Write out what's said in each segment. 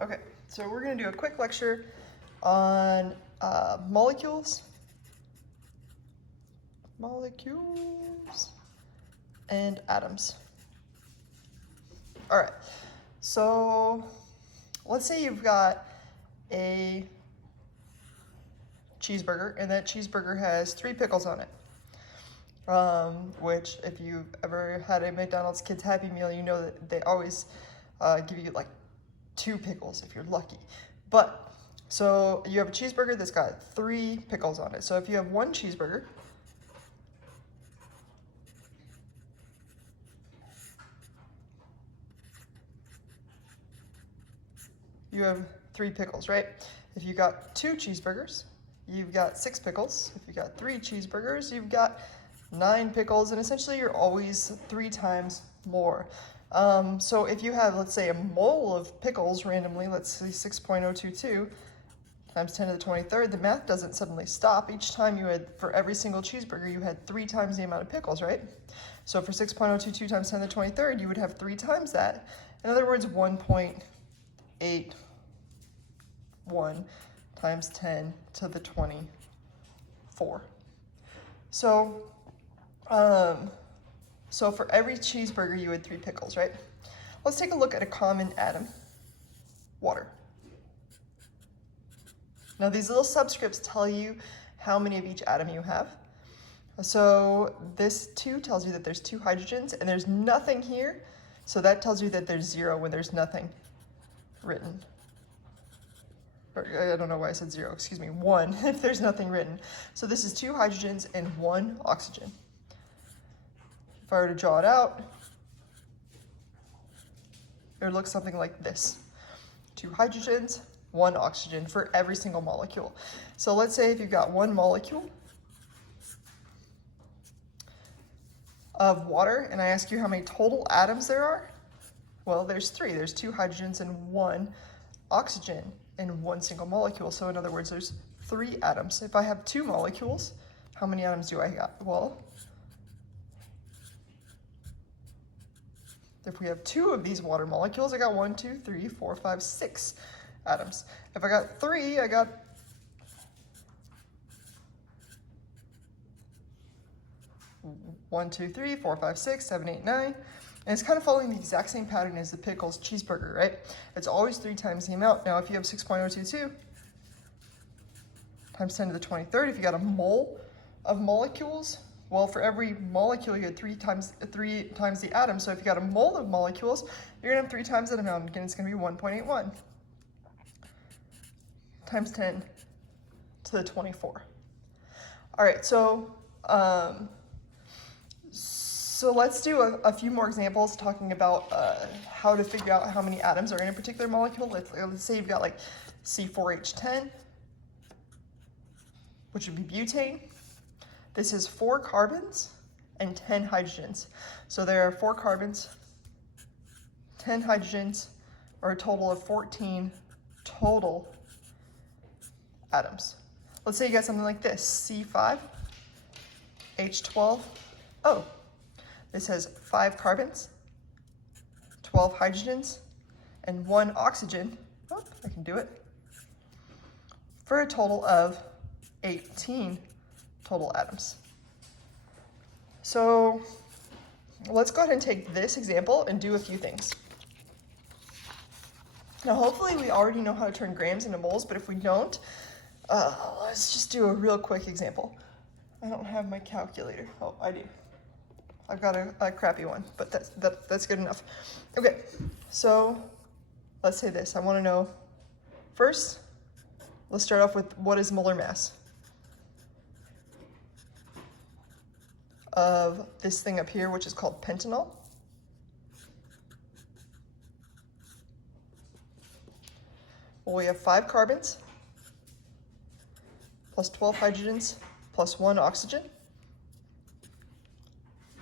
Okay, so we're going to do a quick lecture on molecules and atoms. All right, so let's say you've got a cheeseburger, and that cheeseburger has 3 pickles on it. Which, if you've ever had a McDonald's Kids Happy Meal, you know that they always give you like 2 pickles if you're lucky. But, so you have a cheeseburger that's got 3 pickles on it. So if you have one cheeseburger, you have 3 pickles, right? If you got 2 cheeseburgers, you've got 6 pickles. If you got 3 cheeseburgers, you've got 9 pickles, and essentially you're always 3 times more. So if you have, let's say, a mole of pickles randomly, let's say 6.022 times 10 to the 23rd, the math doesn't suddenly stop. Each time you had, for every single cheeseburger, you had 3 times the amount of pickles, right? So for 6.022 times 10 to the 23rd, you would have 3 times that. In other words, 1.81 times 10 to the 24. So for every cheeseburger, you had 3 pickles, right? Let's take a look at a common atom, water. Now these little subscripts tell you how many of each atom you have. So this 2 tells you that there's 2 hydrogens, and there's nothing here. So that tells you that there's 0 when there's nothing written. I don't know why I said 0, excuse me, 1 if there's nothing written. So this is 2 hydrogens and 1 oxygen. If I were to draw it out, it would look something like this. 2 hydrogens, 1 oxygen for every single molecule. So let's say if you've got 1 molecule of water, and I ask you how many total atoms there are, well, there's 3. There's 2 hydrogens and 1 oxygen in 1 single molecule. So in other words, there's 3 atoms. If I have 2 molecules, how many atoms do I got? Well, if we have 2 of these water molecules, I got 1, 2, 3, 4, 5, 6 atoms. If I got 3, I got 1, 2, 3, 4, 5, 6, 7, 8, 9. And it's kind of following the exact same pattern as the pickles cheeseburger, right? It's always 3 times the amount. Now, if you have 6.022 times 10 to the 23rd, if you got a mole of molecules, well, for every molecule, you had 3 times the atom. So if you got a mole of molecules, you're gonna have 3 times that amount. Again, it's gonna be 1.81 times 10 to the 24. All right, so let's do a few more examples talking about how to figure out how many atoms are in a particular molecule. Let's say you've got like C4H10, which would be butane. This is 4 carbons and 10 hydrogens. So there are 4 carbons, 10 hydrogens, or a total of 14 total atoms. Let's say you got something like this, C5H12O. This has 5 carbons, 12 hydrogens, and 1 oxygen. Oh, I can do it. For a total of 18 total atoms. So let's go ahead and take this example and do a few things. Now, hopefully we already know how to turn grams into moles, but if we don't, let's just do a real quick example. I don't have my calculator. Oh, I do. I've got a crappy one, but that's good enough. Okay, so let's say this. I want to know, first, let's start off with what is molar mass of this thing up here, which is called pentanol. Well, we have 5 carbons plus 12 hydrogens plus 1 oxygen.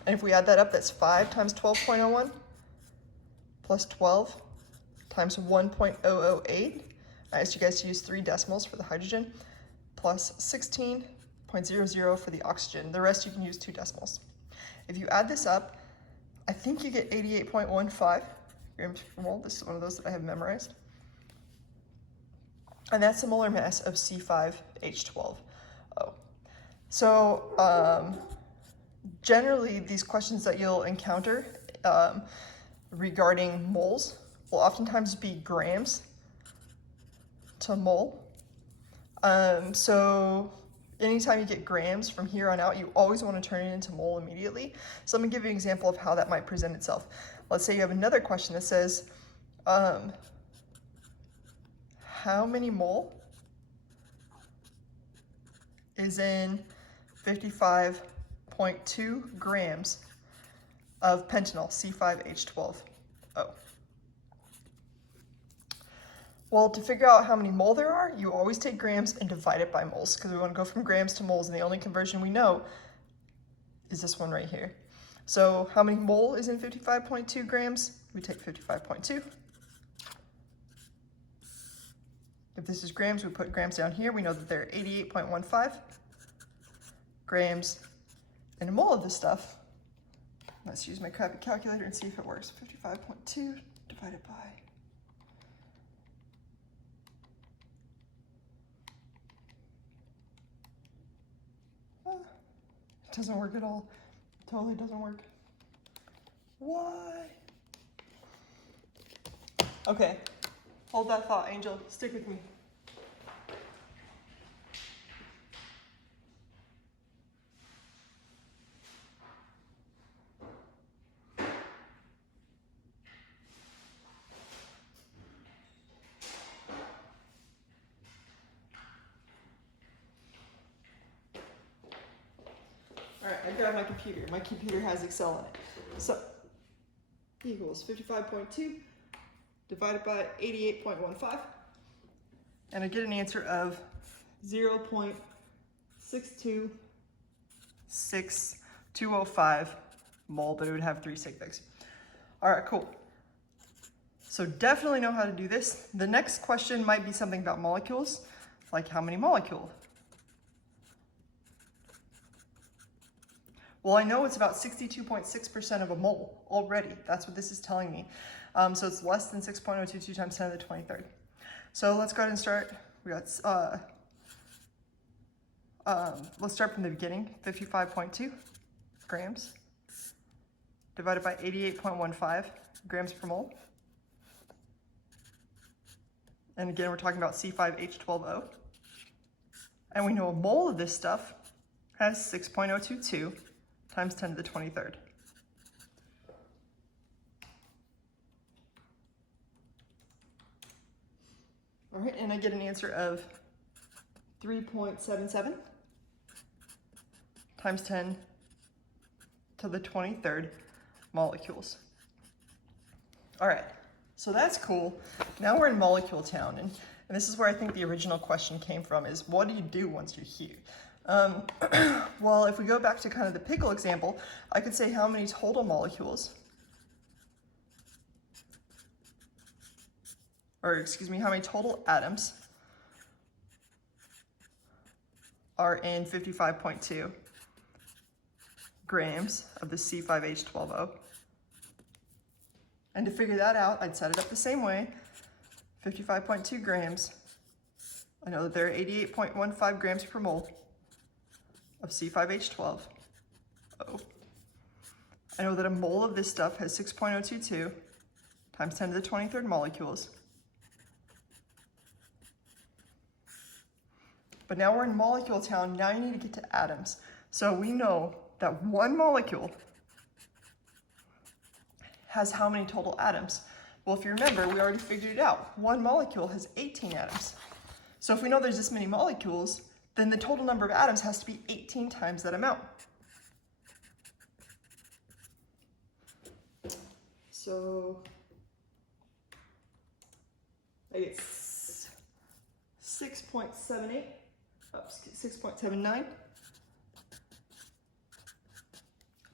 And if we add that up, that's 5 times 12.01 plus 12 times 1.008. I asked you guys to use 3 decimals for the hydrogen, plus 16.00 for the oxygen. The rest you can use 2 decimals. If you add this up, I think you get 88.15 grams per mole. This is one of those that I have memorized. and that's the molar mass of C5H12O. So generally these questions that you'll encounter regarding moles will oftentimes be grams to mole. So anytime you get grams from here on out, you always want to turn it into mole immediately. So let me give you an example of how that might present itself. Let's say you have another question that says, how many mole is in 55.2 grams of pentanol, C5H12O? Well, to figure out how many mole there are, you always take grams and divide it by moles, because we want to go from grams to moles, and the only conversion we know is this one right here. So how many mole is in 55.2 grams? We take 55.2. If this is grams, we put grams down here. We know that they're 88.15 grams. And a mole of this stuff, let's use my crappy calculator and see if it works. 55.2 divided by... It doesn't work at all. It totally doesn't work. Why? Okay, hold that thought, Angel. Stick with me. All right, I grabbed my computer. My computer has Excel in it. So, equals 55.2 divided by 88.15. And I get an answer of 0.62625 mole, but it would have 3 sig figs. All right, cool. So definitely know how to do this. The next question might be something about molecules, like how many molecules? Well, I know it's about 62.6% of a mole already. That's what this is telling me. So it's less than 6.022 times 10 to the 23rd. So let's go ahead and start. We got, let's start from the beginning. 55.2 grams divided by 88.15 grams per mole. And again, we're talking about C5H12O. And we know a mole of this stuff has 6.022 times 10 to the 23rd. All right, and I get an answer of 3.77 times 10 to the 23rd molecules. All right, so that's cool. Now we're in molecule town, and this is where I think the original question came from, is what do you do once you're here? Well, if we go back to kind of the pickle example, I could say how many total molecules, or excuse me, how many total atoms are in 55.2 grams of the C5H12O. And to figure that out, I'd set it up the same way. 55.2 grams. I know that there are 88.15 grams per mole of C5H12O. I know that a mole of this stuff has 6.022 times 10 to the 23rd molecules. But now we're in molecule town. Now you need to get to atoms. So we know that one molecule has how many total atoms? Well, if you remember, we already figured it out. One molecule has 18 atoms. So if we know there's this many molecules, then the total number of atoms has to be 18 times that amount. So I get 6.79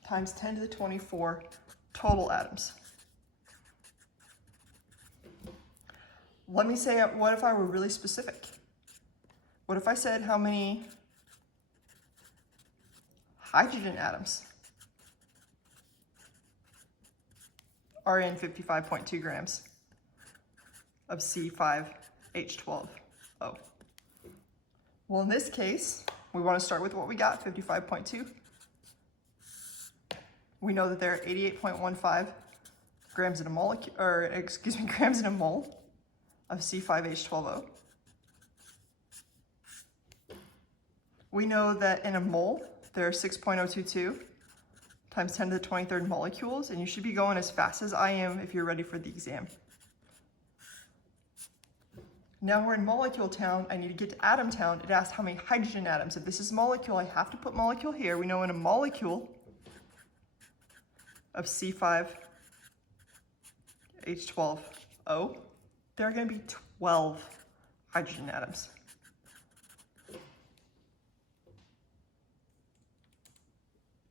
times 10 to the 24 total atoms. Let me say, what if I were really specific? What if I said how many hydrogen atoms are in 55.2 grams of C5H12O? Well, in this case, we want to start with what we got, 55.2. We know that there are 88.15 grams in a molecule, or excuse me, grams in a mole of C5H12O. We know that in a mole, there are 6.022 times 10 to the 23rd molecules, and you should be going as fast as I am if you're ready for the exam. Now we're in molecule town. I need to get to atom town. It asks how many hydrogen atoms. If this is molecule, I have to put molecule here. We know in a molecule of C5H12O, there are going to be 12 hydrogen atoms.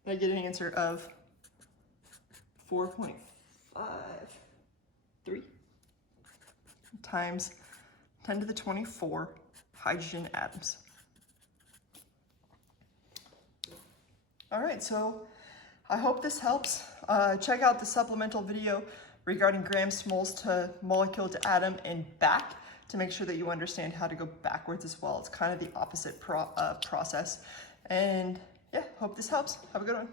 I get an answer of 4.53 times 10 to the 24 hydrogen atoms. All right, so I hope this helps. Check out the supplemental video regarding grams to moles to molecule to atom and back to make sure that you understand how to go backwards as well. It's kind of the opposite process. And yeah, hope this helps. Have a good one.